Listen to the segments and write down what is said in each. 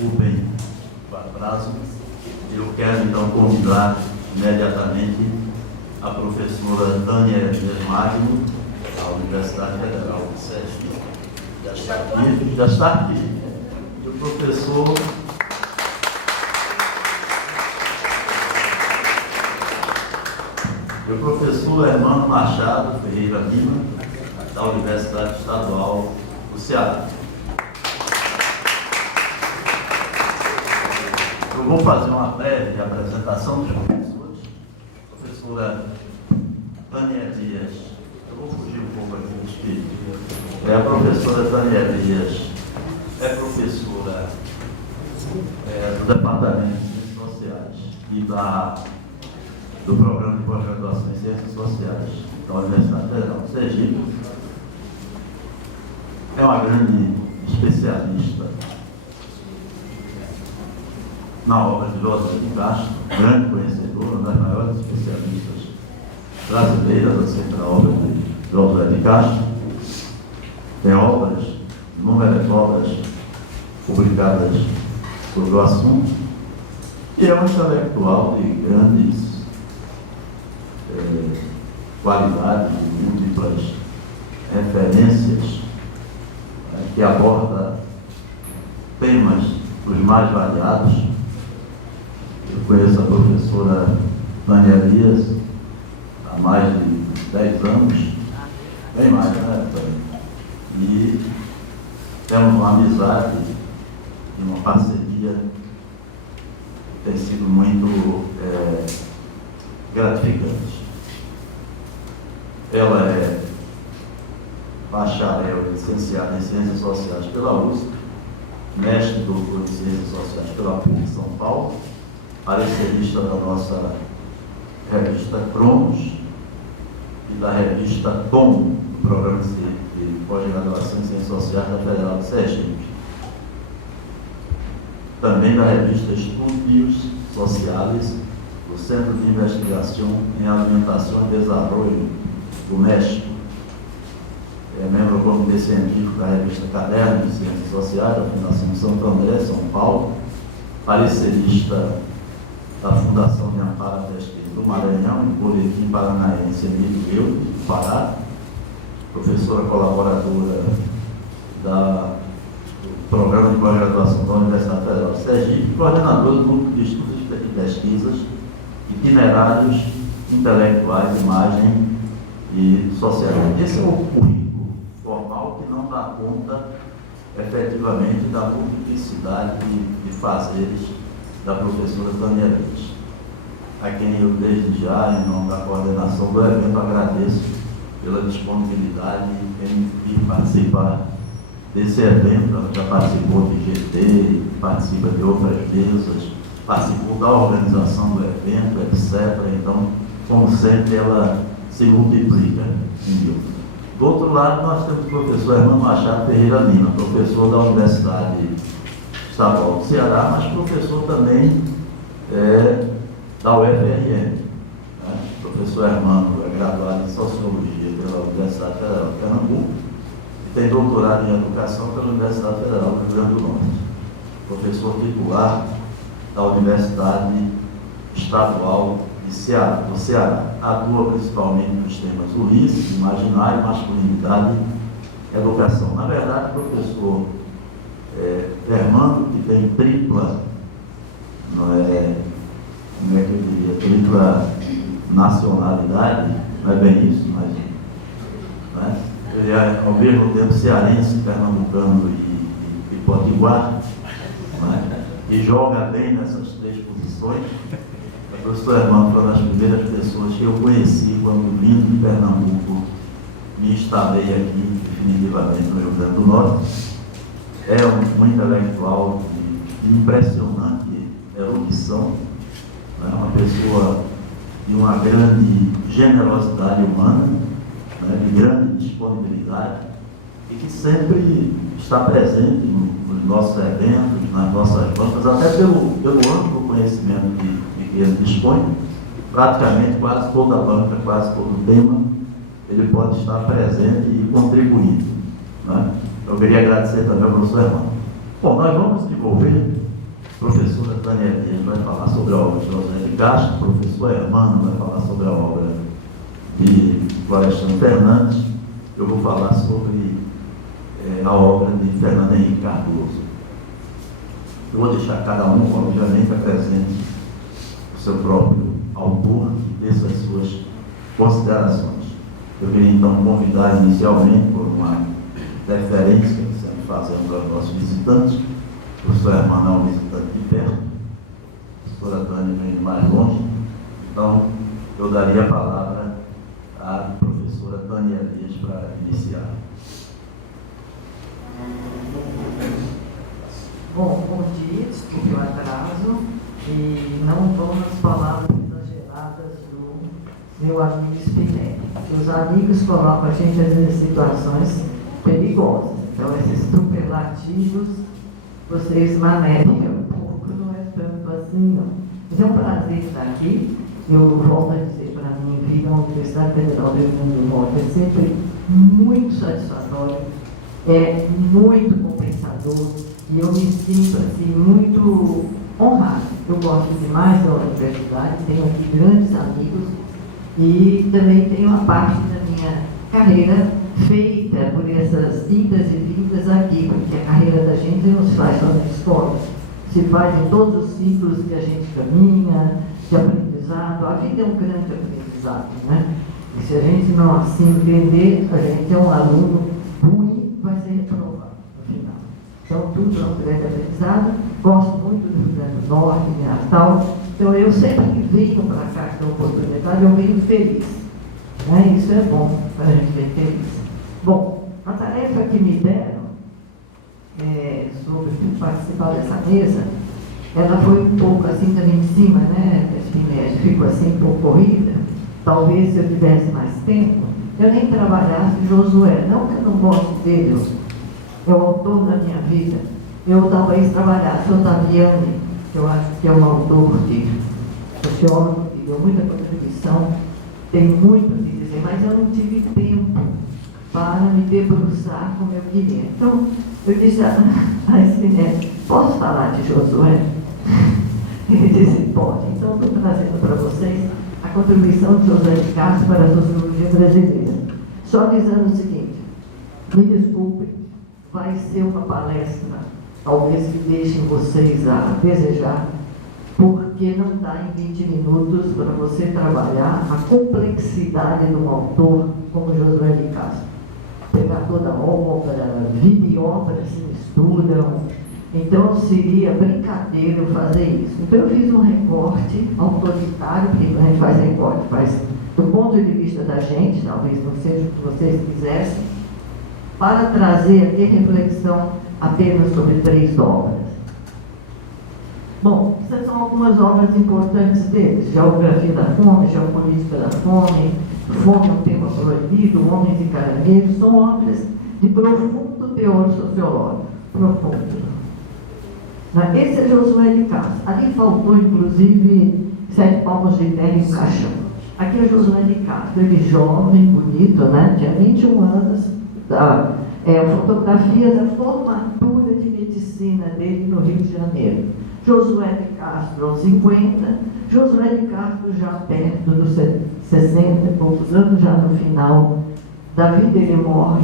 Rubem Prazo. Eu quero então convidar imediatamente a professora Tânia Magno, da Universidade Federal de Sergipe. Já está aqui, já está aqui. E o professor Hermano Machado Ferreira Lima, da Universidade Estadual do Ceará. Eu vou fazer uma breve apresentação dos professores. Professora Tânia Dias, eu vou fugir um pouco aqui do espírito. A professora Tânia Dias é professora do Departamento de Ciências Sociais e do Programa de Pós-Graduação em Ciências Sociais da Universidade Federal de Sergipe. É uma grande especialista na obra de José de Castro, grande conhecedora, uma das maiores especialistas brasileiras acerca da obra de José de Castro. Tem obras, inúmeras obras publicadas sobre o assunto, e é um intelectual de grandes qualidades, de múltiplas referências, que aborda temas os mais variados. Eu conheço a professora Tânia Dias há mais de 10 anos, bem mais, né, Tânia? E temos uma amizade e uma parceria que tem sido muito gratificante. Ela é bacharel e licenciada em Ciências Sociais pela USP, mestre e doutor em Ciências Sociais pela PUC de São Paulo, parecerista da nossa revista Cronos e da revista Tom, do Programa de Pós-Graduação em Ciências Sociais da Federal de Sergipe. Também da revista Estudos Sociais do Centro de Investigação em Alimentação e Desenvolvimento do México. É membro do Comitê Científico da revista Caderno de Ciências Sociais da Fundação Santo André, São Paulo, parecerista da Fundação de Amparo à Pesquisa do Maranhão e Boletim Paranaense Emílio Eu, do Pará, professora colaboradora do Programa de Pós-Graduação da Universidade Federal de Sergipe, coordenadora do Grupo de Estudos e Pesquisas, Itinerários Intelectuais, Imagem e Sociedade. Esse é o currículo formal que não dá conta efetivamente da multiplicidade de fazeres da professora Tânia Dias, a quem eu desde já, em nome da coordenação do evento, agradeço pela disponibilidade em vir participar desse evento. Ela já participou de GT, participa de outras mesas, participou da organização do evento, etc. Então, como sempre, ela se multiplica em mil. Do outro lado, nós temos o professor Hermano Machado Ferreira Lima, professor da Universidade Estadual do Ceará, mas professor também da UFRN. Né? O professor Hermano é graduado em Sociologia pela Universidade Federal de Pernambuco e tem doutorado em Educação pela Universidade Federal do Rio Grande do Norte. Professor titular da Universidade Estadual do Ceará. Atua principalmente nos temas Ulisses, Imaginário, Masculinidade e Educação. Na verdade, o professor Hermano, que tem tripla, tripla nacionalidade, não é bem isso, mas né? Ele é ao mesmo tempo cearense, pernambucano e potiguar, né? E joga bem nessas três posições. O professor Hermano foi uma das primeiras pessoas que eu conheci quando vindo de Pernambuco, me instalei aqui definitivamente no Rio Grande do Norte. É um intelectual de impressionante erudição, né? Uma pessoa de uma grande generosidade humana, né? De grande disponibilidade, e que sempre está presente nos nossos eventos, nas nossas bancas, até pelo amplo conhecimento que ele dispõe. Praticamente quase toda a banca, quase todo tema, ele pode estar presente e contribuindo, né? Eu queria agradecer também ao professor Hermano. Bom, nós vamos desenvolver A professora Tânia Dias vai falar sobre a obra de José de Castro, o professor Hermano vai falar sobre a obra de Florestan Fernandes, eu vou falar sobre a obra de Fernando Henrique Cardoso. Eu vou deixar cada um, obviamente, apresente o seu próprio autor e dê as suas considerações. Eu queria então convidar inicialmente, por uma deferência que sempre fazemos aos nossos visitantes, o professor Hermano é um visitante de perto, a professora Tânia vem de mais longe, então eu daria a palavra à professora Tânia Dias para iniciar. Bom dia, desculpe o atraso, e não vamos falar exageradas do meu amigo Spinelli. Os amigos colocam a gente às vezes em situações perigosas, então esses superlativos vocês manevram um pouco, não é tanto assim não. Mas é um prazer estar aqui. Eu volto a dizer, para mim, vir à Universidade Federal do Rio Grande do Norte é sempre muito satisfatório, é muito compensador, e eu me sinto assim, muito honrado. Eu gosto demais da universidade, tenho aqui grandes amigos e também tenho uma parte da minha carreira feita por essas idas e vindas aqui, porque a carreira da gente não se faz só na escola, se faz em todos os ciclos que a gente caminha, de aprendizado. A vida é um grande aprendizado, né? E se a gente não assim entender, a gente é um aluno ruim, vai ser reprovado no final. Então, tudo é um grande aprendizado. Gosto muito do Rio Grande do Norte, de Natal. Então, eu sempre que venho para cá, com a oportunidade, eu venho feliz. Né? Isso é bom para a gente ver feliz. Bom, a tarefa que me deram sobre participar dessa mesa, ela foi um pouco assim também em cima, né? Ficou assim um pouco corrida. Talvez se eu tivesse mais tempo, eu nem trabalhasse Josué. Não que eu não goste dele, é o autor da minha vida. Eu talvez trabalhasse Ottaviani, que eu acho que é um autor de sociólogo, que deu muita contribuição, tem muito a dizer, mas eu não tive tempo para me debruçar como eu queria. Então, eu disse a Spinelli, posso falar de Josué? Ele disse, pode. Então, estou trazendo para vocês a contribuição de José de Castro para a sociologia brasileira. Só dizendo o seguinte, me desculpem, vai ser uma palestra, talvez que deixem vocês a desejar, porque não dá em 20 minutos para você trabalhar a complexidade de um autor como Josué de Castro. Pegar toda a obra, vida e obra se misturam, então seria brincadeira eu fazer isso. Então eu fiz um recorte autoritário, porque quando a gente faz recorte, faz do ponto de vista da gente, talvez não seja o que vocês quisessem, para trazer aqui reflexão apenas sobre 3 obras. Bom, essas são algumas obras importantes deles: Geografia da Fome, Geopolítica da Fome, Fome é um tema proibido, Homens e Caranguejos, são obras de profundo teor sociológico, profundo. Esse é Josué de Castro. Ali faltou, inclusive, 7 palmos de terra e um caixão. Aqui é Josué de Castro, ele jovem, bonito, né? Tinha 21 anos, fotografia da formatura de medicina dele no Rio de Janeiro. Josué de Castro aos 50, Josué de Castro já perto dos 60 e poucos anos, já no final da vida. Ele morre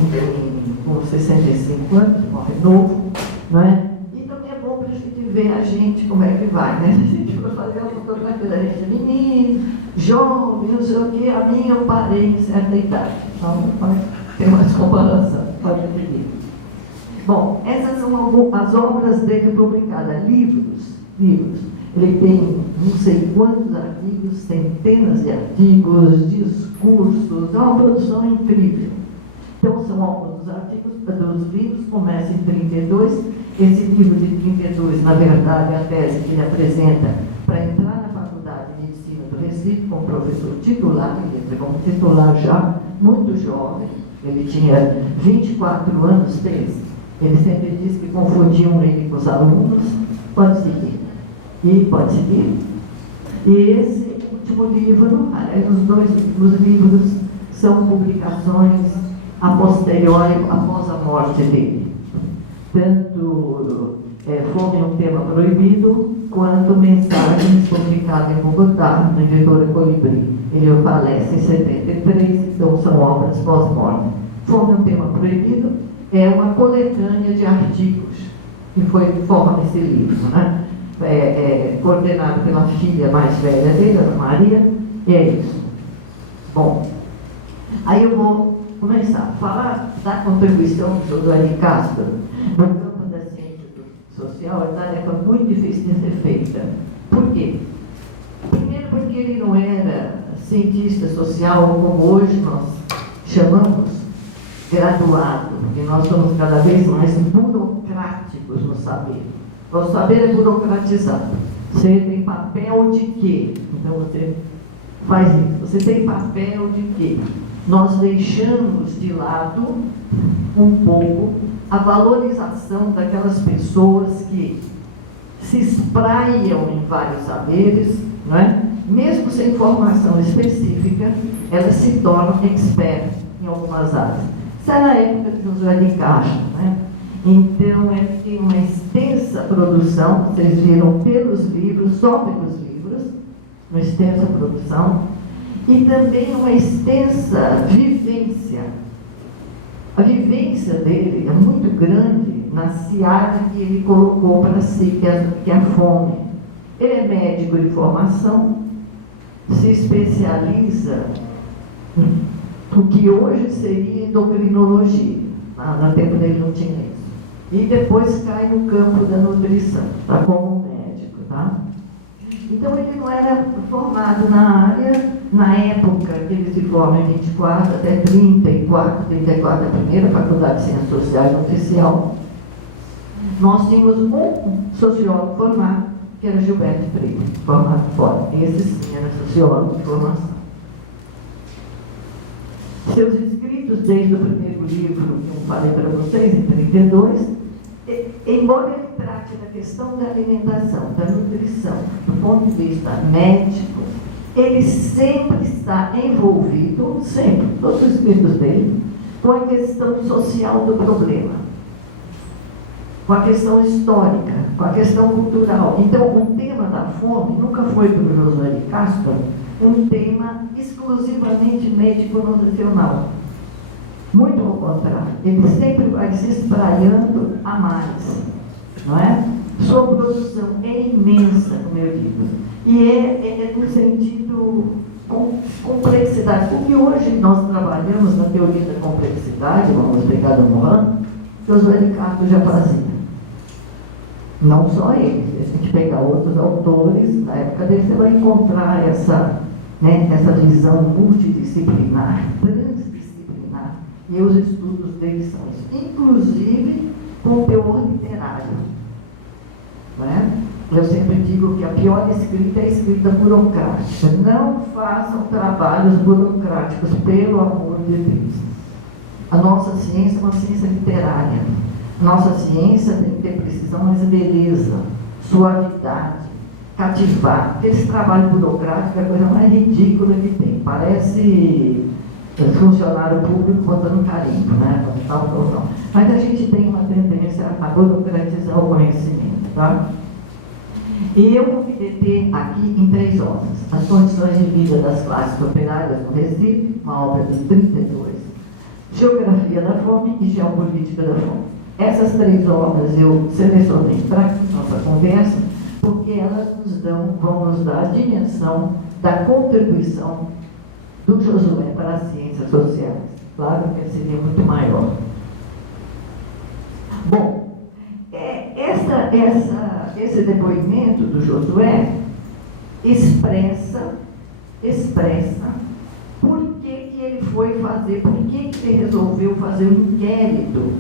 com 65 anos, morre novo, não é? E também é bom para a gente ver a gente como é que vai, né? A gente vai fazer uma fotografia da gente, menino, jovem, não sei o quê, a minha eu parei em certa idade, então pode ter mais comparação, pode pedir. Bom, essas são as obras dele publicadas, livros. Ele tem não sei quantos artigos, centenas de artigos, discursos, é uma produção incrível. Então, são alguns dos artigos, dos livros, começa em 32. Esse livro de 32, na verdade, é a tese que ele apresenta para entrar na Faculdade de Medicina do Recife como professor titular. Ele entra como titular já muito jovem, ele tinha 24 anos, 13. Ele sempre disse que confundiam ele com os alunos. Pode seguir. E esse último livro, os 2 últimos livros, são publicações a posteriori, após a morte dele. Tanto Fome é um tema proibido, quanto Mensagens, publicado em Bogotá, na editora Colibri. Ele falece em 73, então são obras pós-mortem. Fome é um tema proibido é uma coletânea de artigos que forma esse livro, né? Coordenado pela filha mais velha dele, Ana Maria, e é isso. Bom, aí eu vou começar a falar da contribuição do José de Castro no campo da ciência social. É tarefa muito difícil de ser feita. Por quê? Primeiro porque ele não era cientista social como hoje nós chamamos graduado, porque nós somos cada vez mais burocráticos no saber. O saber é burocratizado. Você tem papel de quê? Então você faz isso. Você tem papel de quê? Nós deixamos de lado um pouco a valorização daquelas pessoas que se espraiam em vários saberes, não é? Mesmo sem formação específica, elas se tornam expert em algumas áreas. Isso era a época de José de Castro, né? Então, ele tem uma extensa produção, vocês viram pelos livros, só pelos livros, uma extensa produção, e também uma extensa vivência. A vivência dele é muito grande na seara que ele colocou para si, que é a fome. Ele é médico de formação, se especializa no que hoje seria endocrinologia. No tempo dele não tinha isso. E depois cai no campo da nutrição, tá? Como médico, tá? Então ele não era formado na área, na época que ele se forma em 24 até 34 a primeira Faculdade de Ciências Sociais oficial. Nós tínhamos um sociólogo formado, que era Gilberto Freire, formado fora. Esse sim era sociólogo de formação. Seus escritos, desde o primeiro livro que eu falei para vocês, em 32, embora ele trate da questão da alimentação, da nutrição, do ponto de vista médico, ele sempre está envolvido, sempre, todos os escritos dele, com a questão social do problema, com a questão histórica, com a questão cultural. Então, o tema da fome nunca foi para o José de Castro um tema exclusivamente médico-nutricional. Muito ao contrário, ele sempre vai se espraiando a mais, não é? Sua produção é imensa, como eu digo, e é no sentido complexidade. O que hoje nós trabalhamos na teoria da complexidade, vamos pegar do Morin, José de Castro já fazia. Não só ele, se a gente pegar outros autores, na época dele você vai encontrar essa visão multidisciplinar, transdisciplinar, e os estudos dele são isso, inclusive com teor literário. Não é? Eu sempre digo que a pior escrita é a escrita burocrática. Não façam trabalhos burocráticos, pelo amor de Deus. A nossa ciência é uma ciência literária. Nossa ciência tem que ter precisão, mas beleza, suavidade, cativar. Esse trabalho burocrático é a coisa mais ridícula que tem. Parece funcionário público botando carimbo, né? Mas a gente tem uma tendência a burocratizar o conhecimento, tá? E eu vou me deter aqui em 3 obras. As Condições de Vida das Classes Operárias no Recife, uma obra de 32. Geografia da Fome e Geopolítica da Fome. Essas 3 obras eu selecionei para nossa conversa, porque elas vão nos dar a dimensão da contribuição do Josué para as ciências sociais. Claro que ele seria muito maior. Bom, esse depoimento do Josué expressa por que ele foi fazer, por que ele resolveu fazer um inquérito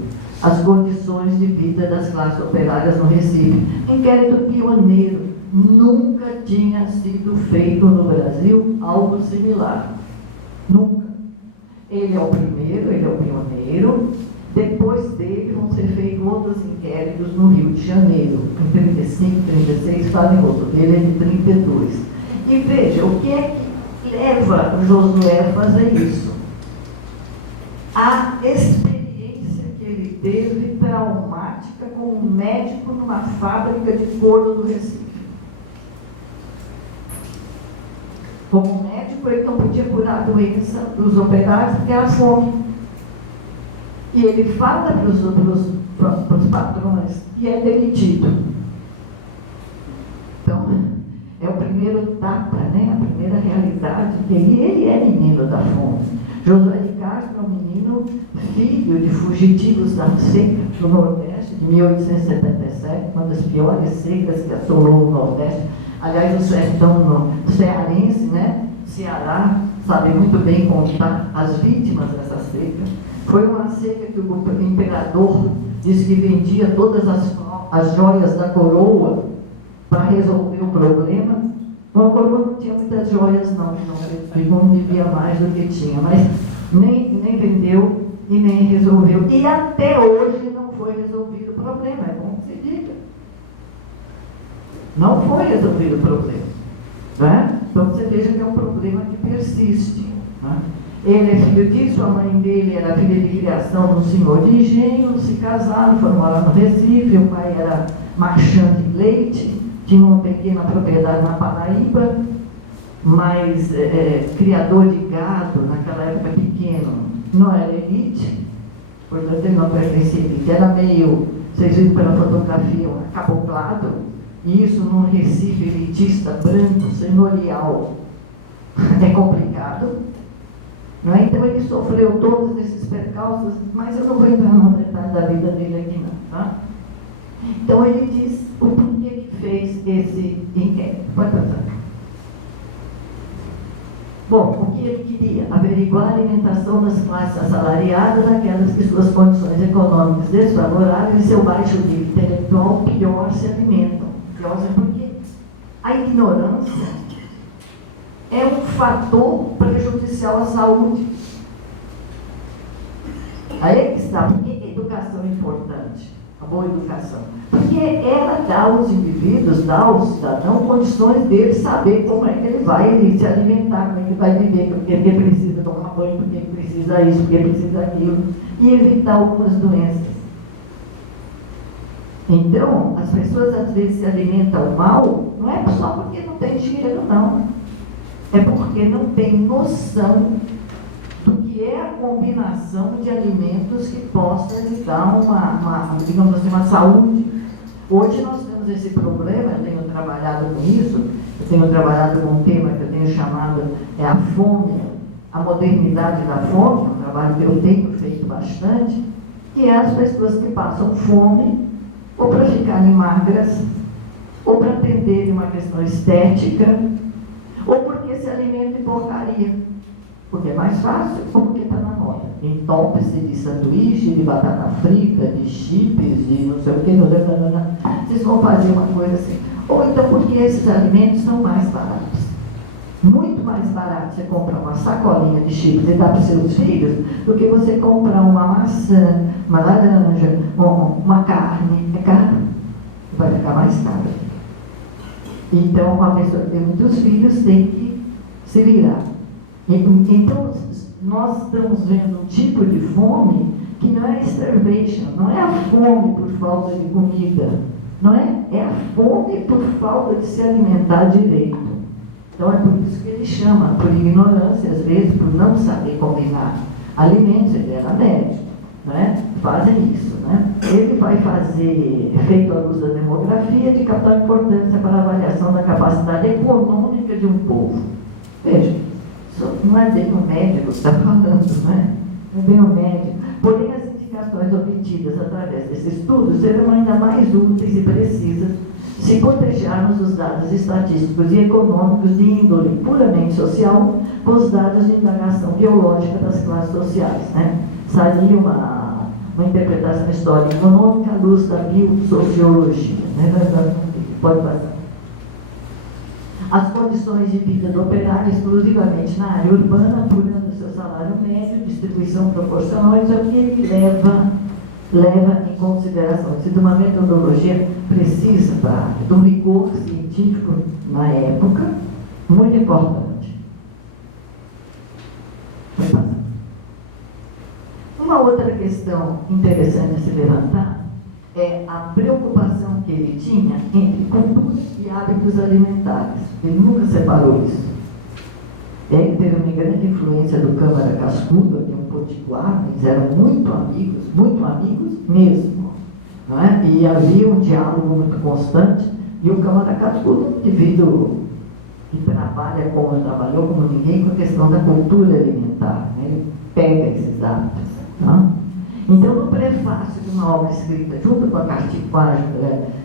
às condições de vida das classes operárias no Recife. Inquérito pioneiro. Nunca tinha sido feito no Brasil algo similar. Nunca. Ele é o primeiro, ele é o pioneiro. Depois dele vão ser feitos outros inquéritos no Rio de Janeiro. Em 35, 36, fazem outro. Ele é de 32. E veja, o que é que leva o Josué a fazer isso? A experiência que ele teve traumática com um um médico numa fábrica de couro do Recife. Como médico, ele não podia curar a doença dos operários, porque era fome. E ele fala para os patrões que é demitido. Então, é o primeiro tapa, né? A primeira realidade, que ele é menino da fome. Josué de Castro é um menino filho de fugitivos da seca do Nordeste, de 1877, uma das piores secas que assolou o Nordeste. Aliás, o sertão cearense, né? Ceará, sabe muito bem contar as vítimas dessa seca. Foi uma seca que o imperador disse que vendia todas as joias da coroa para resolver o problema. Uma coroa não tinha muitas joias, não devia mais do que tinha, mas nem vendeu e nem resolveu. E até hoje não foi resolvido o problema, é bom que se diga. Não foi resolvido o problema. Né? Então você veja que é um problema que persiste. Né? Ele é filho disso, a mãe dele era filha de criação do senhor de engenho, se casaram, foram morar no Recife, o pai era marchante de leite, tinha uma pequena propriedade na Paraíba, mas criador de gado, naquela época pequeno, não era elite, portanto ele não pertencia à elite, era meio, vocês viram pela fotografia, um acaboplado, e isso num Recife elitista, branco, senhorial, é complicado. Não é? Então ele sofreu todos esses percalços, mas eu não vou entrar no detalhe da vida dele aqui não, tá? Então ele diz o porquê que fez esse inquérito. Pode passar. Bom, o que ele queria? Averiguar a alimentação das classes assalariadas, aquelas que suas condições econômicas desfavoráveis e seu baixo nível intelectual pior se alimentam. Pior porque a ignorância é um fator prejudicial à saúde. Aí é que está, porque a educação é importante, a boa educação. Porque ela dá aos indivíduos, dá ao cidadão condições dele saber como é que ele vai se alimentar, como é que ele vai viver, porque ele precisa tomar banho, porque ele precisa isso, porque ele precisa aquilo, e evitar algumas doenças. Então, as pessoas às vezes se alimentam mal, não é só porque não tem dinheiro, não. É porque não tem noção do que é a combinação de alimentos que possa lhe dar digamos assim, uma saúde. Hoje nós temos esse problema, eu tenho trabalhado com isso, eu tenho trabalhado com um tema que eu tenho chamado a fome, a modernidade da fome, um trabalho que eu tenho feito bastante, que é as pessoas que passam fome, ou para ficarem magras, ou para atenderem uma questão estética, ou porque se alimenta em porcaria, porque é mais fácil, ou porque está na moda. Entope-se de sanduíche, de batata frita, de chips, de não sei o que, vocês vão fazer uma coisa assim. Ou então porque esses alimentos são mais baratos. Muito mais barato você comprar uma sacolinha de chips e dar para os seus filhos, do que você comprar uma maçã, uma laranja, uma carne. É caro, vai ficar mais caro. Então, uma pessoa que tem muitos filhos tem que se virar. Então, nós estamos vendo um tipo de fome que não é starvation, não é a fome por falta de comida, não é? É a fome por falta de se alimentar direito. Então, é por isso que ele chama, por ignorância, às vezes, por não saber combinar alimentos. Ele era médico, né? Fazem isso, né? Ele vai fazer, feito à luz da demografia, de capital importância para a avaliação da capacidade econômica de um povo. Veja, isso não é bem o médico que está falando, né? Não é bem o médico. Porém, as indicações obtidas através desse estudo serão ainda mais úteis e precisas se cotejarmos os dados estatísticos e econômicos de índole puramente social com os dados de indagação biológica das classes sociais, né? Saiu uma interpretação histórica econômica à luz da biosociologia, né? Pode passar. As condições de vida do operário exclusivamente na área urbana, apurando seu salário médio, distribuição proporcional, isso é o que ele leva em consideração. Isso de uma metodologia precisa, de um rigor científico na época, muito importante. Pode passar. Uma outra questão interessante a se levantar é a preocupação ele tinha entre cultura e hábitos alimentares. Ele nunca separou isso. Ele teve uma grande influência do Câmara Cascudo, aqui em Potiguar, eles eram muito amigos mesmo. Não é? E havia um diálogo muito constante, e o Câmara Cascudo, devido que trabalha como trabalhou, como ninguém, com a questão da cultura alimentar, né? Ele pega esses hábitos. Tá? Então, no prefácio de uma obra escrita junto com a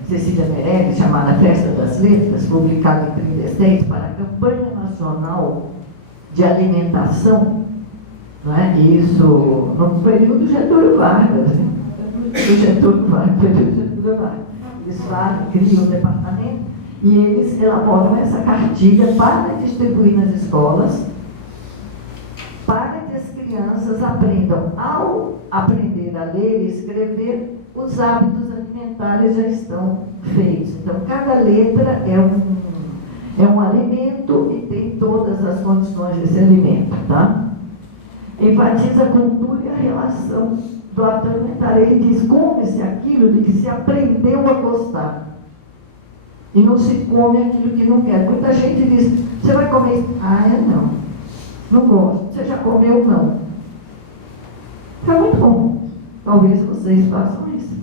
Cecília Meirelles, chamada Festa das Letras, publicada em 1936 para a Campanha Nacional de Alimentação, não é? Isso no período Getúlio Vargas, né? Eles criam um departamento e eles elaboram essa cartilha para distribuir nas escolas, para que as crianças aprendam, ao aprender a ler e escrever, os hábitos alimentares já estão feitos. Então, cada letra é um alimento e tem todas as condições desse alimento, tá? Enfatiza a cultura e a relação do ato alimentar. Ele diz, come-se aquilo de que se aprendeu a gostar. E não se come aquilo que não quer. Muita gente diz, você vai comer isso? Ah, não. Não gosto. Você já comeu? Não. É muito bom. Talvez vocês façam isso.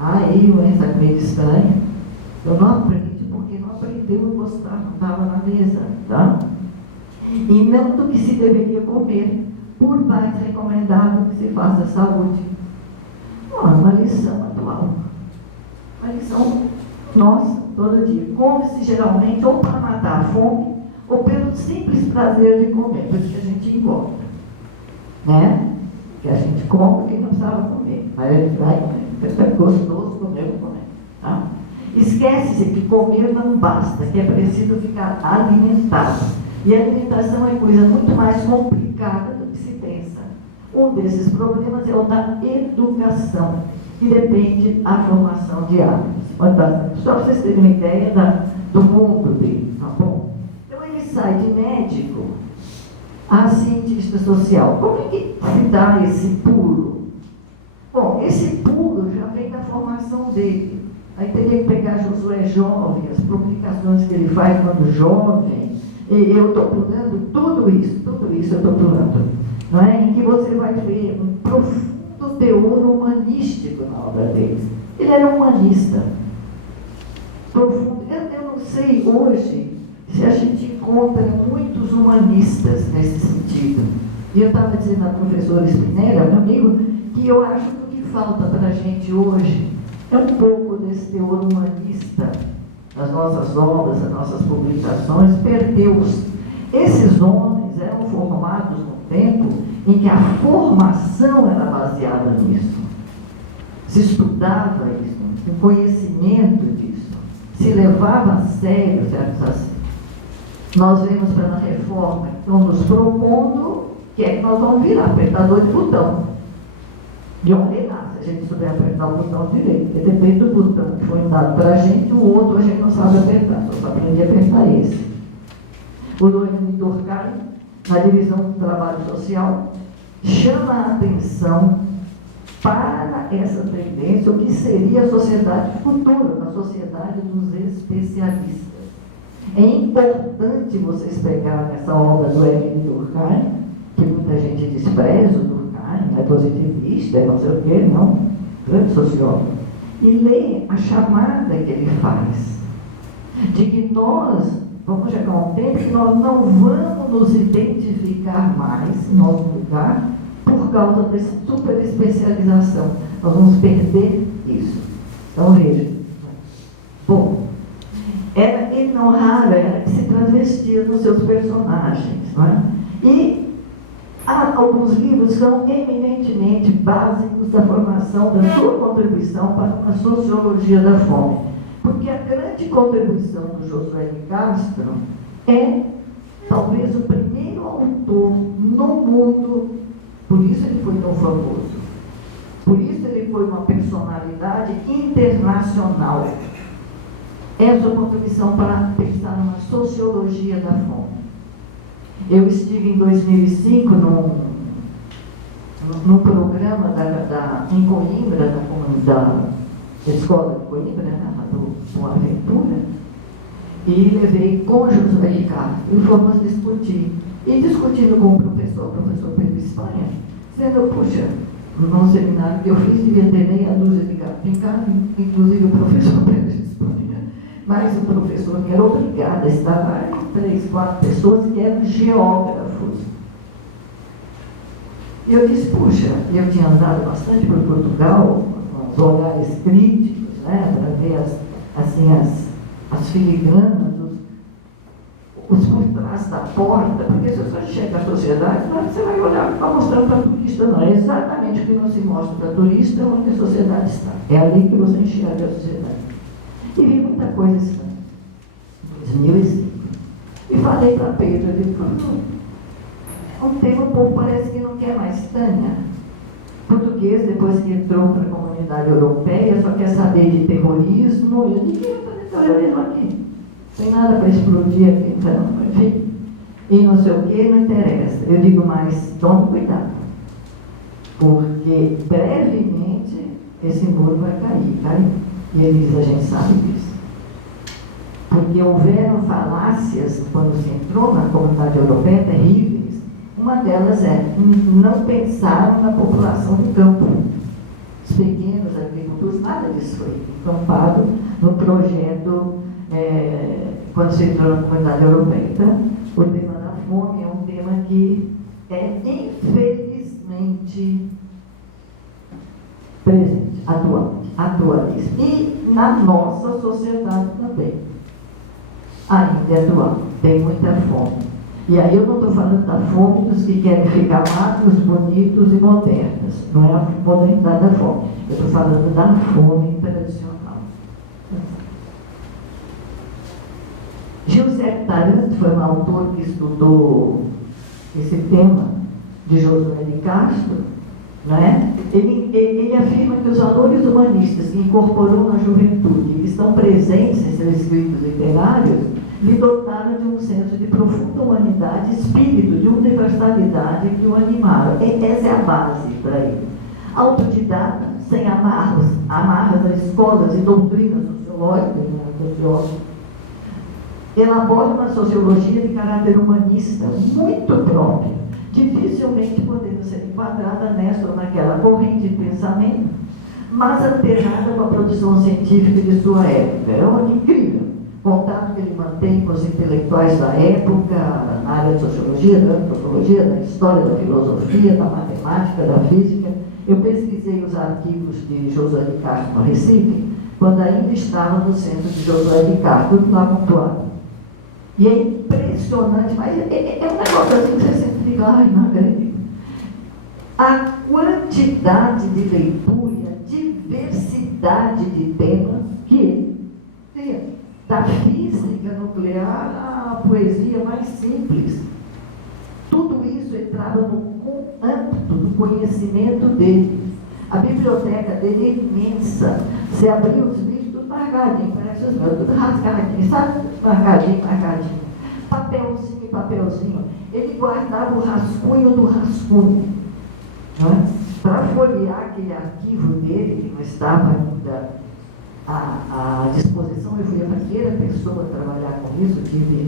Essa comida estranha. Eu não aprendo porque não aprendeu a gostar, não estava na mesa. Tá? E não do que se deveria comer, por mais recomendado que se faça saúde. Uma lição atual. Uma lição nossa, todo dia. Come-se geralmente ou para matar a fome, ou pelo simples prazer de comer, por isso que a gente engorda. Né? Que a gente come que não precisava comer, mas a gente vai comer, porque é gostoso comer, vou comer. Tá? Esquece-se que comer não basta, que é preciso ficar alimentado. E a alimentação é coisa muito mais complicada do que se pensa. Um desses problemas é o da educação, que depende da formação de hábitos. Só para vocês terem uma ideia do mundo dele, tá bom? Então ele sai de médico a cientista social. Como é que se dá esse pulo? Bom, esse pulo já vem da formação dele. Aí teria que pegar Josué jovem, as publicações que ele faz quando jovem. E eu estou pulando tudo isso eu estou pulando. Não é? Em que você vai ver um profundo teor humanístico na obra dele. Ele era um humanista. Profundo. Eu não sei hoje se a gente encontra muitos humanistas nesse sentido. E eu estava dizendo à professora Spinella, meu amigo, que eu acho que o que falta para a gente hoje é um pouco desse teor humanista nas nossas obras, nas nossas publicações, perdeu-se. Esses homens eram formados num tempo em que a formação era baseada nisso. Se estudava isso, o conhecimento disso, se levava a sério certos assuntos. Nós vemos pela reforma que estão nos propondo que é que nós vamos virar apertador de botão. E olha lá, se a gente souber apertar o botão direito, porque depende do botão que foi dado para a gente, o outro a gente não sabe apertar, só aprendi a apertar esse. O Noemi Durkheim, na divisão do trabalho social, chama a atenção para essa tendência, o que seria a sociedade futura, a sociedade dos especialistas. É importante vocês pegarem essa obra do Emile Durkheim, que muita gente despreza o Durkheim, é positivista, é não sei o quê, não, grande sociólogo, e ler a chamada que ele faz, de que nós vamos chegar a um tempo que nós não vamos nos identificar mais em nosso lugar por causa dessa super especialização. Nós vamos perder isso. Então, veja. Bom, ele não raro era que se travestia nos seus personagens. Não é? E há alguns livros que são eminentemente básicos da formação, da sua contribuição para uma sociologia da fome. Porque a grande contribuição do Josué de Castro é, talvez, o primeiro autor no mundo, por isso ele foi tão famoso, por isso ele foi uma personalidade internacional. Essa é a contribuição para pensar numa sociologia da fome. Eu estive em 2005 num programa em Coimbra, da escola de Coimbra, né, do Boa Ventura, e levei com Josué Ricardo e fomos discutir. E discutindo com o professor Pedro Espanha, dizendo, puxa, no seminário que eu fiz, devia ter meia dúzia de gato pingado, inclusive o professor Pedro Espanha, mas o professor que era obrigado a estar lá, 3, 4 pessoas que eram geógrafos. E eu disse, puxa, eu tinha andado bastante por Portugal, com os olhares críticos, né, para ver as filigranas, os por trás da porta, porque se você chega à sociedade, não é que você vai olhar para mostrar para turista, não. É exatamente o que não se mostra para turista onde a sociedade está. É ali que você enxerga a sociedade. E vi muita coisa estranha. Em 2005. E falei para Pedro, ele falou, um tema, o povo parece que não quer mais Tânia. Português, depois que entrou para a comunidade europeia, só quer saber de terrorismo. Eu disse, eu fazer terrorismo aqui. Tem nada para explodir aqui, então, enfim. E não sei o que, não interessa. Eu digo, mas tome cuidado. Porque brevemente esse muro vai cair. E ele diz, a gente sabe disso. Porque houveram falácias, quando se entrou na comunidade europeia, terríveis. Uma delas é, não pensaram na população do campo. Os pequenos agricultores, nada disso foi encampado no projeto quando se entrou na comunidade europeia. Então, o tema da fome é um tema que é, infelizmente, presente, atualista. E na nossa sociedade também. Ainda é atual. Tem muita fome. E aí eu não estou falando da fome dos que querem ficar magros, bonitos e modernos. Não é a modernidade da fome. Eu estou falando da fome tradicional. José Taranto foi um autor que estudou esse tema de Josué de Castro, né? Ele afirma que os valores humanistas que incorporou na juventude e que estão presentes em seus escritos literários lhe dotaram de um senso de profunda humanidade e espírito de universalidade que o animaram. Essa é a base para ele. Autodidata, sem amarras das escolas e doutrinas sociológicas, elabora uma sociologia de caráter humanista muito própria, dificilmente podendo ser enquadrada nessa ou naquela corrente de pensamento, mas antenada com a produção científica de sua época. É um incrível contato que ele mantém com os intelectuais da época, na área de sociologia, da antropologia, da história, da filosofia, da matemática, da física. Eu pesquisei os arquivos de Josué de Castro no Recife, quando ainda estava no centro de Josué de Castro, tudo lá pontuado. E é impressionante, mas é um negócio assim que você sempre fica, ai, não acredito. A quantidade de leitura, a diversidade de temas que ele tem, da física nuclear à poesia mais simples. Tudo isso entrava no âmbito do conhecimento dele. A biblioteca dele é imensa. Você abriu os livros, tudo marcadinho, parece os meus, tudo rasgadinho, sabe? Marcadinho. Papelzinho. Ele guardava o rascunho do rascunho. Né? Para folhear aquele arquivo dele, que não estava ainda à disposição, eu fui a primeira pessoa a trabalhar com isso, tive